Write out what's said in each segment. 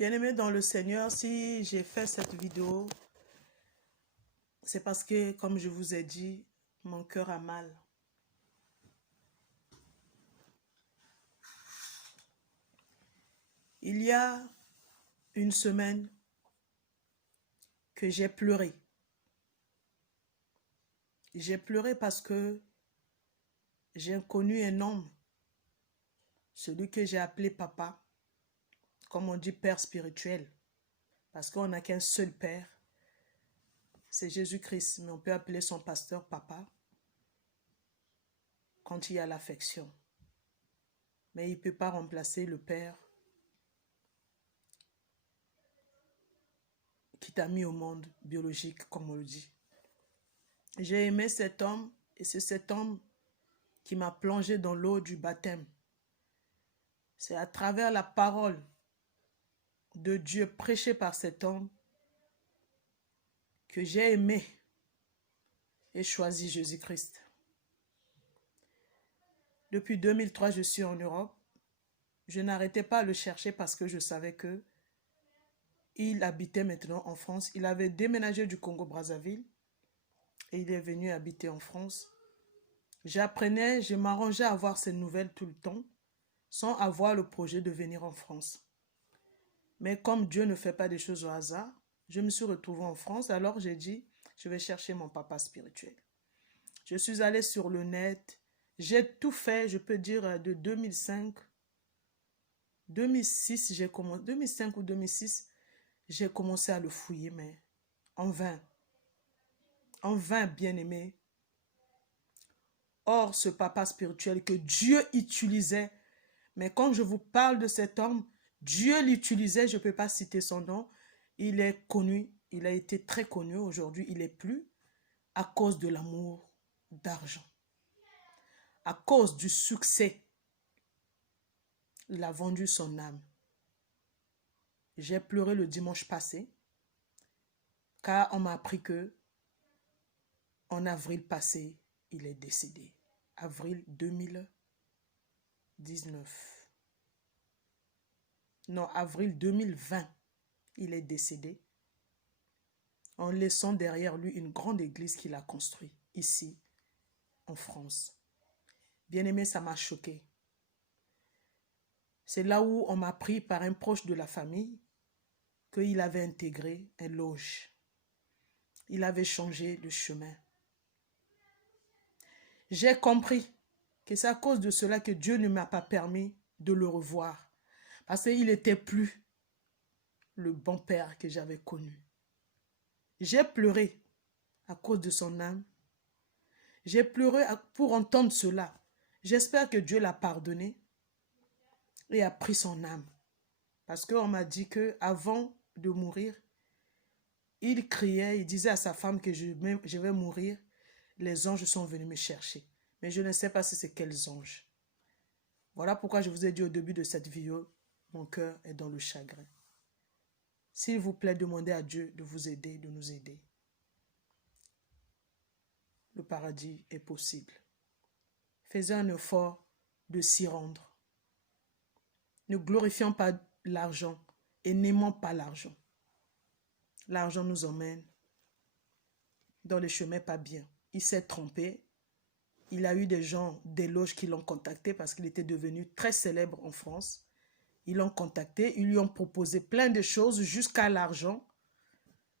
Bien-aimés dans le Seigneur, si j'ai fait cette vidéo, c'est parce que, comme je vous ai dit, mon cœur a mal. Il y a une semaine que j'ai pleuré. J'ai pleuré parce que j'ai connu un homme, celui que j'ai appelé papa, comme on dit père spirituel, parce qu'on n'a qu'un seul père, c'est Jésus-Christ, mais on peut appeler son pasteur papa quand il y a l'affection. Mais il ne peut pas remplacer le père qui t'a mis au monde biologique, comme on le dit. J'ai aimé cet homme et c'est cet homme qui m'a plongé dans l'eau du baptême. C'est à travers la parole de Dieu prêchée par cet homme que j'ai aimé et choisi Jésus-Christ. Depuis 2003, je suis en Europe. Je n'arrêtais pas à le chercher parce que je savais que il habitait maintenant en France. Il avait déménagé du Congo-Brazzaville et il est venu habiter en France. J'apprenais, je m'arrangeais à avoir ces nouvelles tout le temps sans avoir le projet de venir en France. Mais comme Dieu ne fait pas des choses au hasard, je me suis retrouvée en France. Alors j'ai dit, je vais chercher mon papa spirituel. Je suis allée sur le net. J'ai tout fait, je peux dire, de 2005. 2006, j'ai commencé. 2005 ou 2006, j'ai commencé à le fouiller, mais en vain. En vain, bien-aimé. Or, ce papa spirituel que Dieu utilisait, mais quand je vous parle de cet homme, Dieu l'utilisait, je ne peux pas citer son nom. Il est connu, il a été très connu. Aujourd'hui, il n'est plus à cause de l'amour d'argent. À cause du succès, il a vendu son âme. J'ai pleuré le dimanche passé, car on m'a appris que en avril passé, il est décédé. Avril 2019. Non, avril 2020, il est décédé en laissant derrière lui une grande église qu'il a construite ici, en France. Bien-aimé, ça m'a choqué. C'est là où on m'a appris par un proche de la famille qu'il avait intégré un loge. Il avait changé de chemin. J'ai compris que c'est à cause de cela que Dieu ne m'a pas permis de le revoir. Parce qu'il n'était plus le bon père que j'avais connu. J'ai pleuré à cause de son âme. J'ai pleuré pour entendre cela. J'espère que Dieu l'a pardonné et a pris son âme. Parce qu'on m'a dit qu'avant de mourir, il criait, il disait à sa femme que je vais mourir. Les anges sont venus me chercher. Mais je ne sais pas si c'est quels anges. Voilà pourquoi je vous ai dit au début de cette vidéo, mon cœur est dans le chagrin. S'il vous plaît, demandez à Dieu de vous aider, de nous aider. Le paradis est possible. Faisons un effort de s'y rendre. Ne glorifions pas l'argent et n'aimons pas l'argent. L'argent nous emmène dans les chemins pas bien. Il s'est trompé. Il a eu des gens, des loges qui l'ont contacté parce qu'il était devenu très célèbre en France. Ils l'ont contacté, ils lui ont proposé plein de choses jusqu'à l'argent,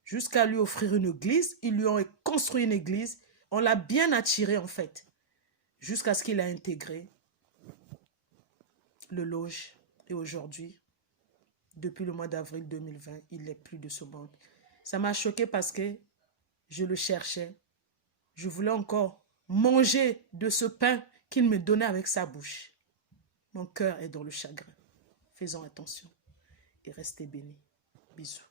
jusqu'à lui offrir une église. Ils lui ont construit une église. On l'a bien attiré en fait, jusqu'à ce qu'il a intégré le loge. Et aujourd'hui, depuis le mois d'avril 2020, il n'est plus de ce monde. Ça m'a choqué parce que je le cherchais. Je voulais encore manger de ce pain qu'il me donnait avec sa bouche. Mon cœur est dans le chagrin. Faisons attention et restez bénis. Bisous.